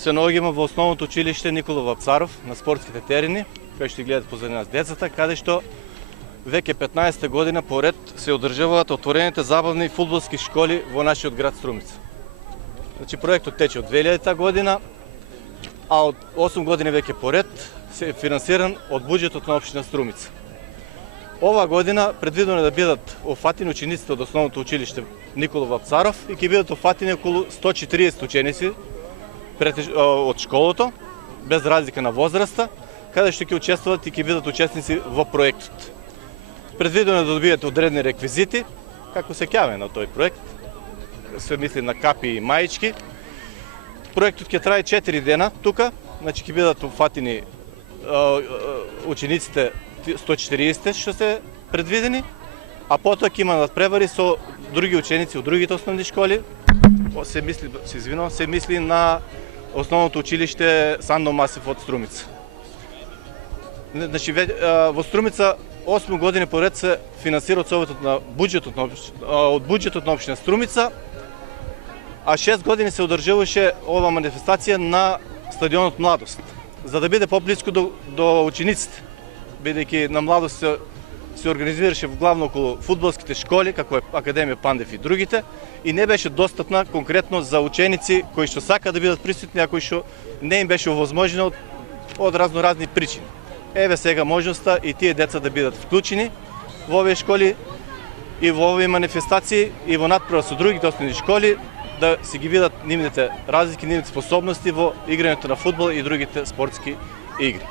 се наоѓаме во основното училиште Никола Вапцаров на спортските терени, кои ще гледат позади нас децата, каде што веќе 15-та година поред се одржаваат отворените забавни фудбалски школи во нашиот град Струмица. Значи проектот тече од 2000-та година, а од 8 години веќе поред се е финансиран од буџетот на општина Струмица. Ова година предвидено е да бидат офатени учениците од основното училиште Никола Вапцаров и ќе бидат офатени околу 140 ученици од школото, без разлика на возраста, каде што ќе учествуват и ќе бидат учесници во проектот. Предвидено е да добиете одредени реквизити, како се ќаве на тој проект. Се мисли на капи и маички. Проектот ќе трае 4 дена тука, значи ќе бидат офатени учениците 140 што се предвидени, а потоа ќе има надпревари со други ученици од другите основни школи. Се мисли на основното училиште Сандо Масев од Струмица. Значи во Струмица 8 години поред се финансира од буџетот на општина Струмица, а 6 години се одржуваше ова манифестација на стадионот Младост, за да биде поблиску до учениците, бидејќи на Младост се организираше главно околу фудбалските школи, како е Академија Пандев и другите, и не беше достапна конкретно за ученици кои што сака да бидат присутни, а кои што не им беше овозможено од разноразни причини. Еве сега можноста и тие деца да бидат вклучени во овие школи и во овие манифестации и во надпревар со другите основни школи, да си ги видат нивните разлики, нивните способности во играњето на фудбал и другите спортски игри.